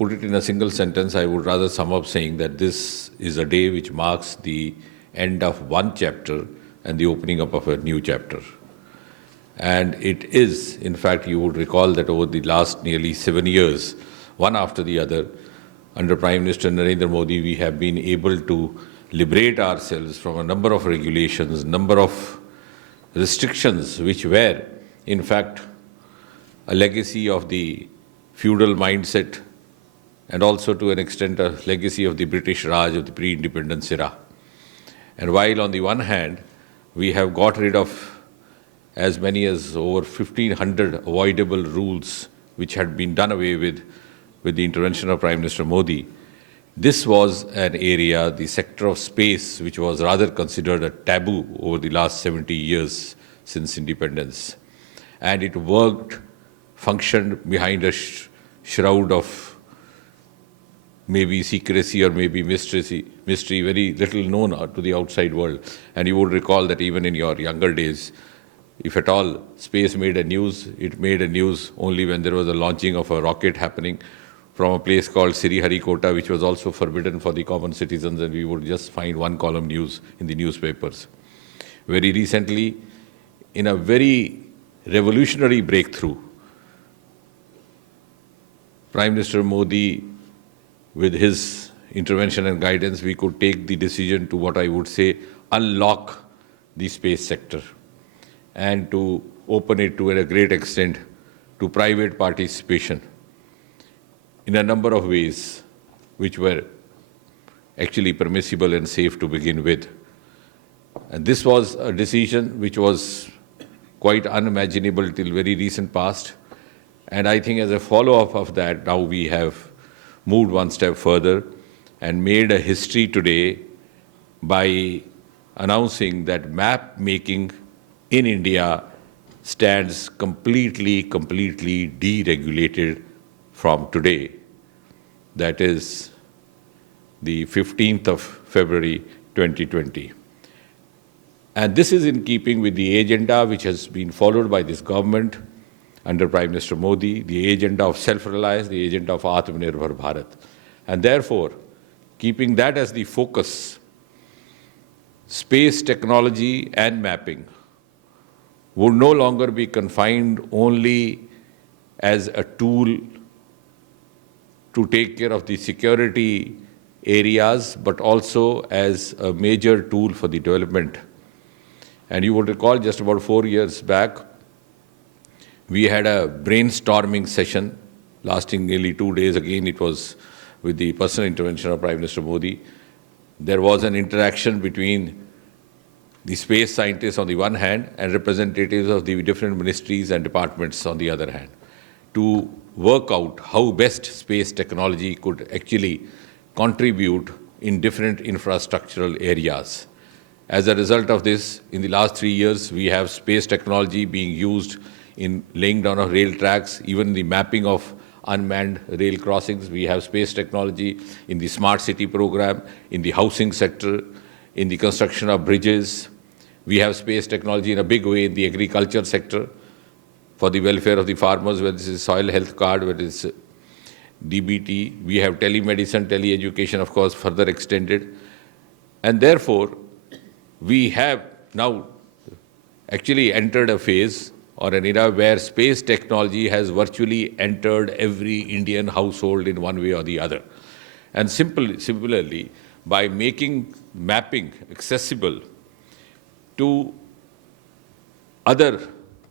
put it in a single sentence, I would rather sum up saying that this is a day which marks the end of one chapter and the opening up of a new chapter. And it is, in fact, you would recall that over the last nearly 7 years, one after the other, under Prime Minister Narendra Modi, we have been able to liberate ourselves from a number of regulations, number of restrictions which were, in fact, a legacy of the feudal mindset and also to an extent a legacy of the British Raj of the pre-independence era. And while on the one hand, we have got rid of as many as over 1,500 avoidable rules which had been done away with the intervention of Prime Minister Modi, this was an area, the sector of space, which was rather considered a taboo over the last 70 years since independence. And it worked, functioned behind a shroud of maybe secrecy or maybe mystery, very little known to the outside world. And you would recall that even in your younger days, if at all space made a news, it made a news only when there was a launching of a rocket happening from a place called Sriharikota, which was also forbidden for the common citizens, and we would just find one column news in the newspapers. Very recently, in a very revolutionary breakthrough, Prime Minister Modi, with his intervention and guidance, we could take the decision to what I would say unlock the space sector and to open it to a great extent to private participation in a number of ways which were actually permissible and safe to begin with. And this was a decision which was quite unimaginable till very recent past. And I think as a follow-up of that, now we have moved one step further and made a history today by announcing that map making in India stands completely deregulated from today. That is the 15th of February 2020. And this is in keeping with the agenda which has been followed by this government under Prime Minister Modi, the agenda of self-reliance, the agenda of Atmanirbhar Bharat. And therefore, keeping that as the focus, space technology and mapping would no longer be confined only as a tool to take care of the security areas, but also as a major tool for the development. And you would recall just about 4 years back, we had a brainstorming session lasting nearly 2 days. Again, it was with the personal intervention of Prime Minister Modi. There was an interaction between the space scientists on the one hand and representatives of the different ministries and departments on the other hand, to work out how best space technology could actually contribute in different infrastructural areas. As a result of this, in the last 3 years, we have space technology being used in laying down of rail tracks, even the mapping of unmanned rail crossings. We have space technology in the smart city program, in the housing sector, in the construction of bridges. We have space technology in a big way in the agriculture sector for the welfare of the farmers, whether this is soil health card, whether it's DBT. We have telemedicine, tele-education, of course, further extended. And therefore, we have now actually entered a phase or an era where space technology has virtually entered every Indian household in one way or the other. And similarly, by making mapping accessible to other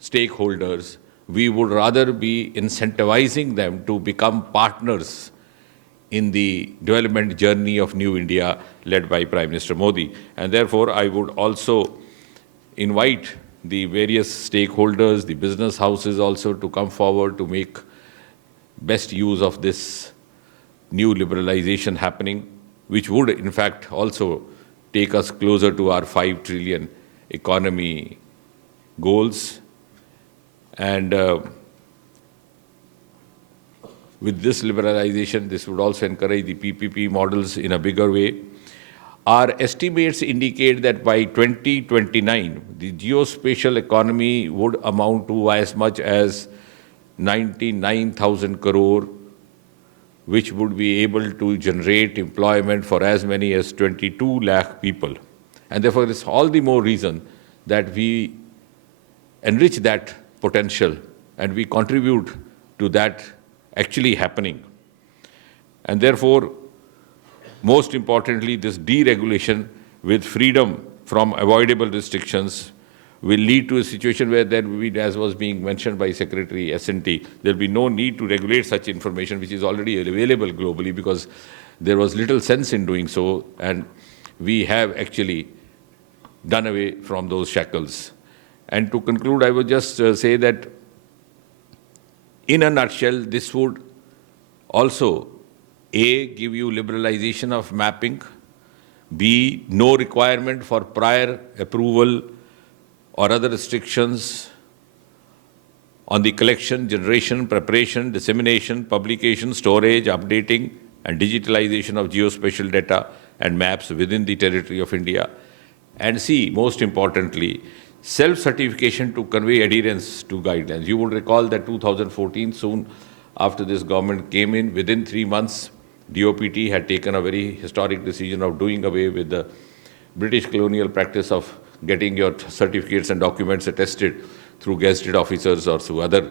stakeholders, we would rather be incentivizing them to become partners in the development journey of New India led by Prime Minister Modi. And therefore, I would also invite the various stakeholders, the business houses also to come forward to make best use of this new liberalization happening, which would in fact also take us closer to our 5 trillion economy goals. And with this liberalization, this would also encourage the PPP models in a bigger way. Our estimates indicate that by 2029, the geospatial economy would amount to as much as 99,000 crore, which would be able to generate employment for as many as 22 lakh people. And therefore, it's all the more reason that we enrich that potential and we contribute to that actually happening. And therefore, most importantly, this deregulation with freedom from avoidable restrictions will lead to a situation where there will be, as was being mentioned by Secretary S&T, there will be no need to regulate such information which is already available globally, because there was little sense in doing so, and we have actually done away from those shackles. And to conclude, I would just say that in a nutshell, this would also A, give you liberalization of mapping, B, no requirement for prior approval or other restrictions on the collection, generation, preparation, dissemination, publication, storage, updating, and digitalization of geospatial data and maps within the territory of India. And C, most importantly, self-certification to convey adherence to guidelines. You would recall that 2014, soon after this government came in, within 3 months, DOPT had taken a very historic decision of doing away with the British colonial practice of getting your certificates and documents attested through gazetted officers or through other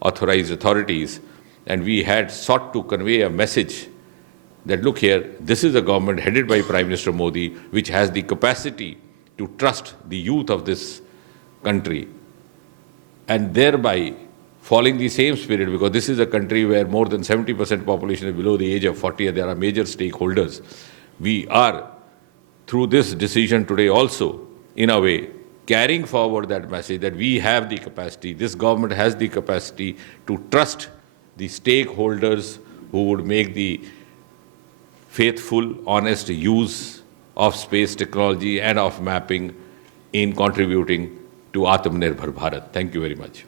authorized authorities. And we had sought to convey a message that, look here, this is a government headed by Prime Minister Modi, which has the capacity to trust the youth of this country, and thereby following the same spirit, because this is a country where more than 70% population is below the age of 40, and there are major stakeholders. We are, through this decision today also, in a way, carrying forward that message that we have the capacity, this government has the capacity to trust the stakeholders who would make the faithful, honest use of space technology and of mapping in contributing to Atmanirbhar Bharat. Thank you very much.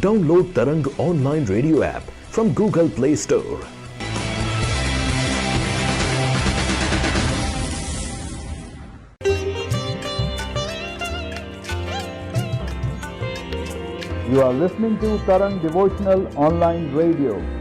Download Tarang online radio app from Google Play Store. You are listening to Tarang Devotional Online Radio.